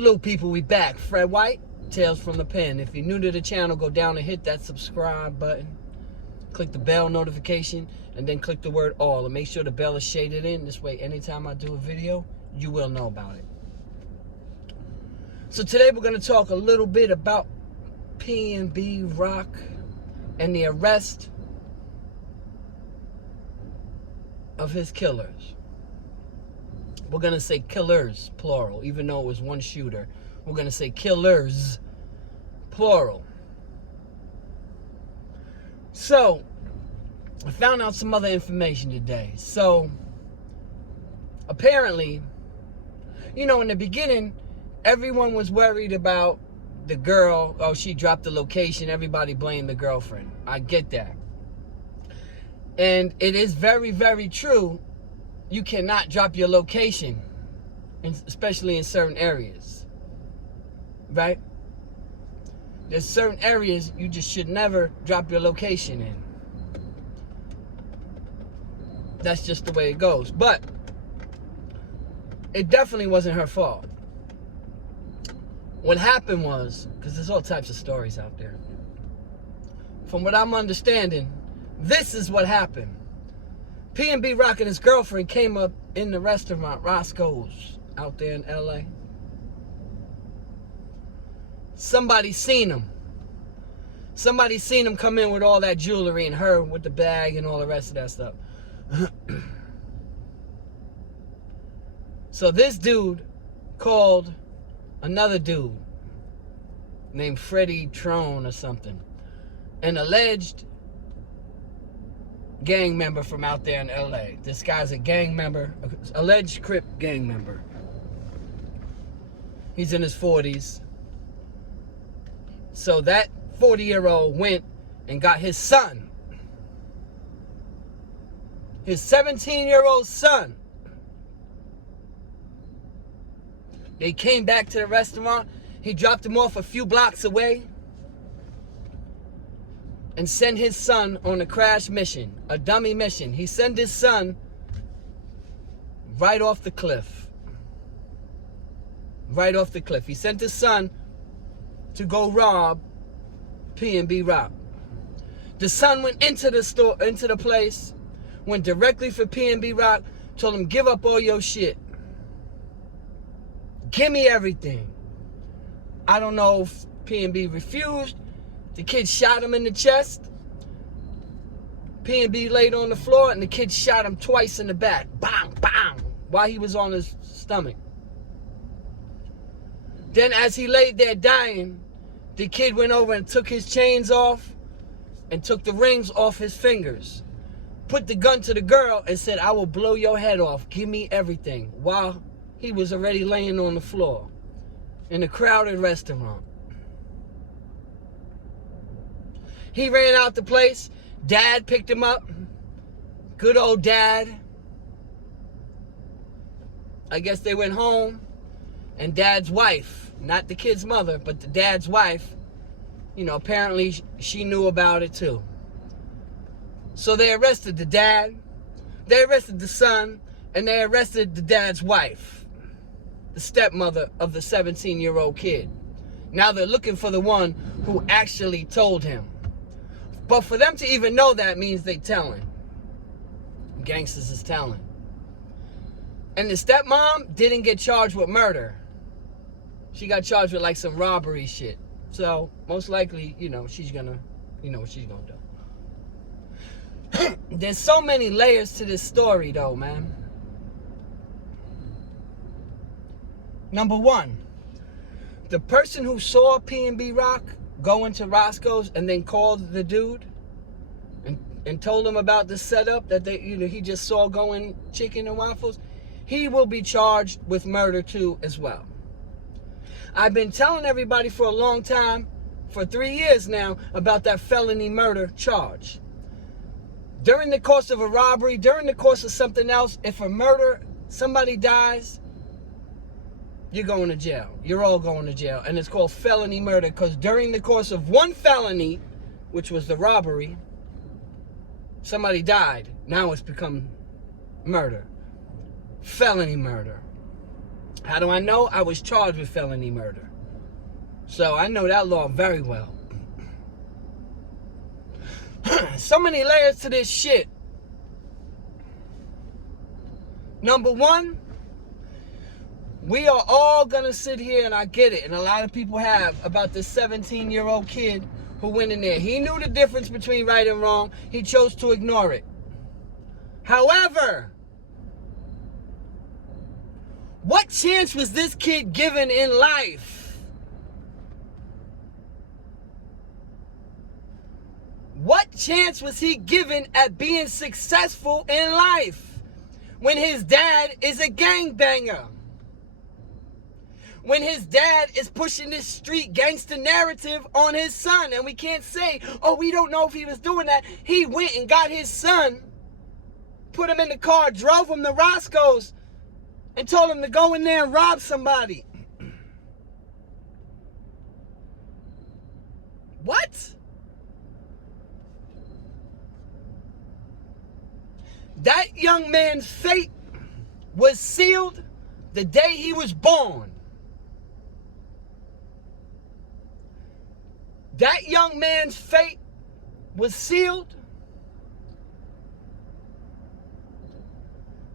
Salute, people. We back. Fred White, Tales from the Pen. If you're new to the channel, go down and hit that subscribe button. Click the bell notification, and then click the word all. And make sure the bell is shaded in. This way, anytime I do a video, you will know about it. So today we're going to talk a little bit about PnB Rock and the arrest of his killers. We're going to say killers, plural, even though it was one shooter. We're going to say killers, plural. So, I found out some other information today. So, apparently, you know, in the beginning, everyone was worried about the girl. Oh, she dropped the location. Everybody blamed the girlfriend. I get that. And it is very, very true. You cannot drop your location, especially in certain areas, right? There's certain areas you just should never drop your location in. That's just the way it goes. But it definitely wasn't her fault. What happened was, because there's all types of stories out there. From what I'm understanding, this is what happened. PnB Rock and his girlfriend came up in the restaurant, Roscoe's, out there in LA. Somebody seen him. Somebody seen him come in with all that jewelry and her with the bag and all the rest of that stuff. So this dude called another dude named Freddie Trone or something, an alleged gang member from out there in LA. This guy's a gang member, alleged Crip gang member. He's in his 40s. So that 40-year-old went and got his son, his 17-year-old son. They came back to the restaurant. He dropped him off a few blocks away and sent his son on a crash mission, a dummy mission. He sent his son right off the cliff. Right off the cliff. He sent his son to go rob PnB Rock. The son went into the store, into the place, went directly for PnB Rock, told him, give up all your shit. Give me everything. I don't know if PnB refused. The kid shot him in the chest. PnB laid on the floor, and the kid shot him twice in the back. Bang, bang, while he was on his stomach. Then as he laid there dying, the kid went over and took his chains off and took the rings off his fingers. Put the gun to the girl and said, I will blow your head off. Give me everything. While he was already laying on the floor in a crowded restaurant. He ran out the place. Dad picked him up. Good old dad. I guess they went home. And dad's wife, not the kid's mother, but the dad's wife, you know, apparently she knew about it too. So they arrested the dad. They arrested the son. And they arrested the dad's wife, the stepmother of the 17-year-old kid. Now they're looking for the one who actually told him. But for them to even know that means they telling. Gangsters is telling. And the stepmom didn't get charged with murder. She got charged with like some robbery shit. So most likely, you know, she's gonna, you know what she's gonna do. There's so many layers to this story though, man. Number one, the person who saw PnB Rock go into Roscoe's and then called the dude and told him about the setup that they, you know, he just saw going chicken and waffles, he will be charged with murder too as well. I've been telling everybody for a long time, for 3 years now, about that felony murder charge. During the course of a robbery, during the course of something else, if a murder, somebody dies, you're going to jail. You're all going to jail. And it's called felony murder because during the course of one felony, which was the robbery, somebody died. Now it's become murder. Felony murder. How do I know? I was charged with felony murder. So I know that law very well. So many layers to this shit. Number one, we are all gonna sit here, and I get it, and a lot of people have, about this 17-year-old kid who went in there. He knew the difference between right and wrong. He chose to ignore it. However, what chance was this kid given in life? What chance was he given at being successful in life when his dad is a gangbanger? When his dad is pushing this street gangster narrative on his son, and we can't say, oh, we don't know if he was doing that. He went and got his son, put him in the car, drove him to Roscoe's, and told him to go in there and rob somebody. What? That young man's fate was sealed the day he was born. That young man's fate was sealed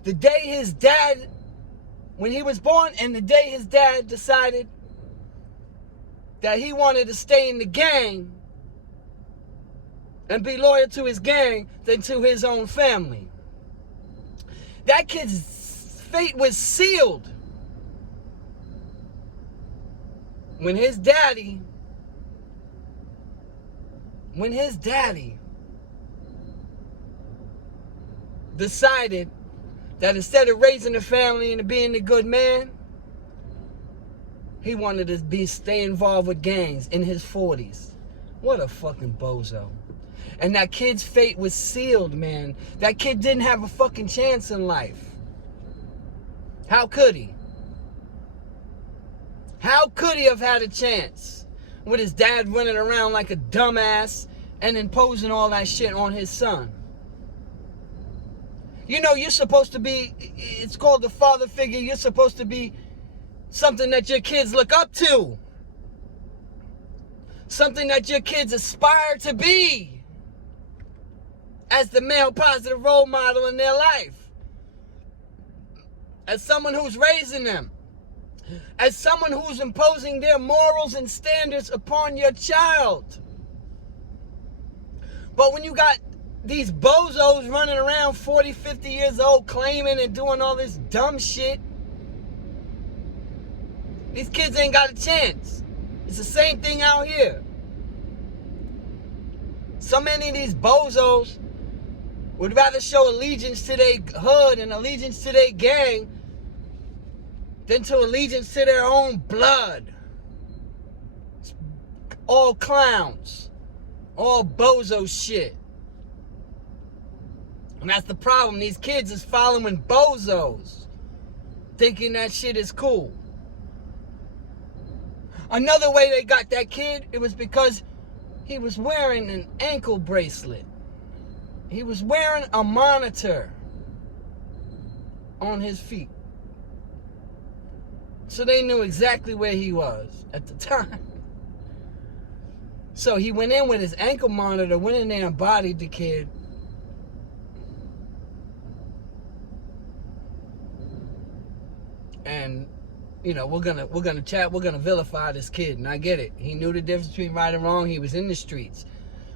the day his dad, when he was born, and the day his dad decided that he wanted to stay in the gang and be loyal to his gang than to his own family. That kid's fate was sealed when his daddy decided that instead of raising a family and being a good man, he wanted to stay involved with gangs in his 40s. What a fucking bozo. And that kid's fate was sealed, man. That kid didn't have a fucking chance in life. How could he? How could he have had a chance with his dad running around like a dumbass and imposing all that shit on his son? You know, you're supposed to be, it's called the father figure. You're supposed to be something that your kids look up to. Something that your kids aspire to be as the male positive role model in their life. As someone who's raising them. As someone who's imposing their morals and standards upon your child. But when you got these bozos running around 40, 50 years old claiming and doing all this dumb shit, these kids ain't got a chance. It's the same thing out here. So many of these bozos would rather show allegiance to their hood and allegiance to their gang than to allegiance to their own blood. It's all clowns. All bozo shit. And that's the problem. These kids is following bozos, thinking that shit is cool. Another way they got that kid, it was because he was wearing an ankle bracelet. He was wearing a monitor on his feet. So they knew exactly where he was at the time. So he went in with his ankle monitor, went in there and bodied the kid. And, you know, we're gonna chat, we're gonna vilify this kid, and I get it. He knew the difference between right and wrong. He was in the streets.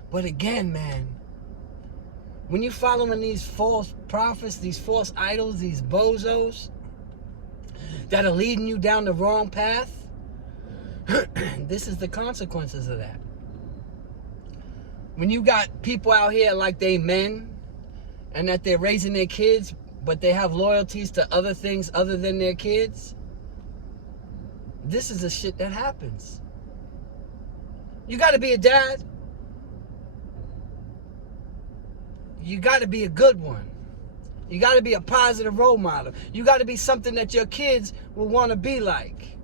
But again, man, when you're following these false prophets, these false idols, these bozos that are leading you down the wrong path, this is the consequences of that. When you got people out here like they men and that they're raising their kids, but they have loyalties to other things other than their kids, this is the shit that happens. You got to be a dad. You got to be a good one. You got to be a positive role model. You got to be something that your kids will want to be like.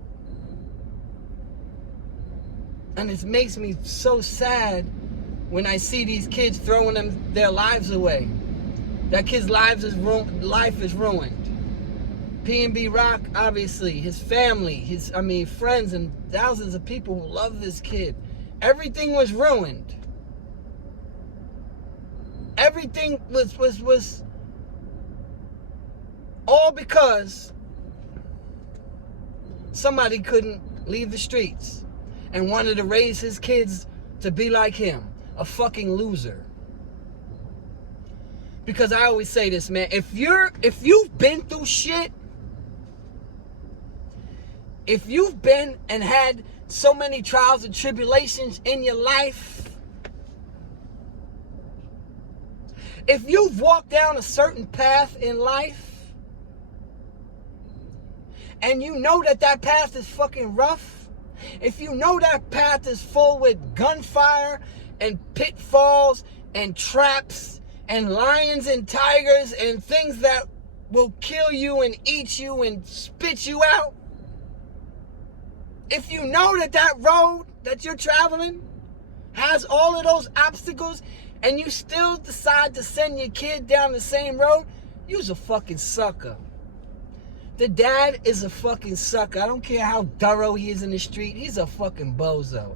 And it makes me so sad when I see these kids throwing their lives away. That kid's life is ruined. PnB Rock, obviously, his family, friends and thousands of people who love this kid. Everything was ruined. Everything was all because somebody couldn't leave the streets and wanted to raise his kids to be like him, a fucking loser. Because I always say this, man, if you've been through shit, if you've been and had so many trials and tribulations in your life, if you've walked down a certain path in life, and you know that path is fucking rough, if you know that path is full with gunfire and pitfalls and traps and lions and tigers and things that will kill you and eat you and spit you out, if you know that road that you're traveling has all of those obstacles and you still decide to send your kid down the same road, you's a fucking sucker. The dad is a fucking sucker. I don't care how thorough he is in the street. He's a fucking bozo.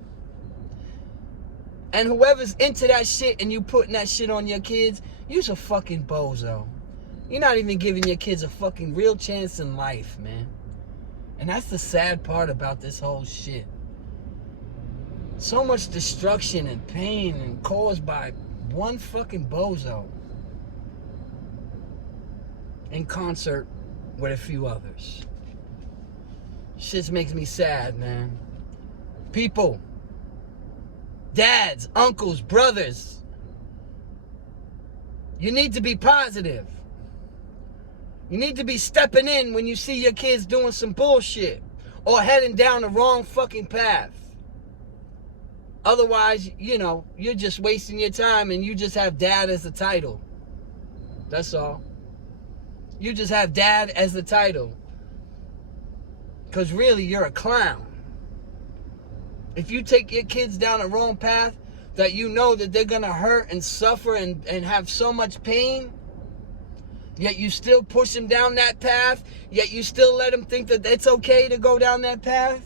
And whoever's into that shit and you putting that shit on your kids, you's a fucking bozo. You're not even giving your kids a fucking real chance in life, man. And that's the sad part about this whole shit. So much destruction and pain and caused by one fucking bozo in concert with a few others. Shit makes me sad, man. People, dads, uncles, brothers, you need to be positive. You need to be stepping in when you see your kids doing some bullshit or heading down the wrong fucking path. Otherwise, you're just wasting your time and you just have dad as the title. That's all. You just have dad as the title. Because really, you're a clown. If you take your kids down the wrong path, that you know that they're going to hurt and suffer and have so much pain, yet you still push them down that path, yet you still let them think that it's okay to go down that path,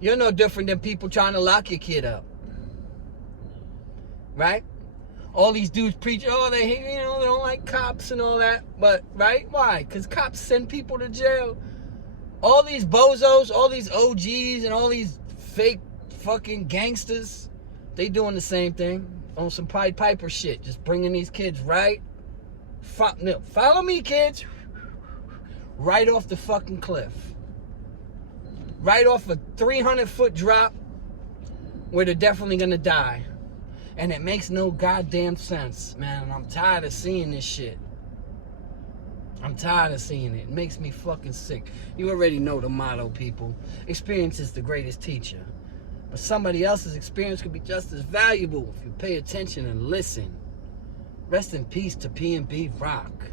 you're no different than people trying to lock your kid up. Right? All these dudes preach, they hate, they don't like cops and all that. But, right? Why? Because cops send people to jail. All these bozos, all these OGs, and all these fake fucking gangsters, they doing the same thing on some Pied Piper shit. Just bringing these kids right. Follow me, kids. Right off the fucking cliff. Right off a 300-foot drop where they're definitely going to die. And it makes no goddamn sense, man. I'm tired of seeing this shit. I'm tired of seeing it. It makes me fucking sick. You already know the motto, people. Experience is the greatest teacher. But somebody else's experience could be just as valuable if you pay attention and listen. Rest in peace to PnB Rock.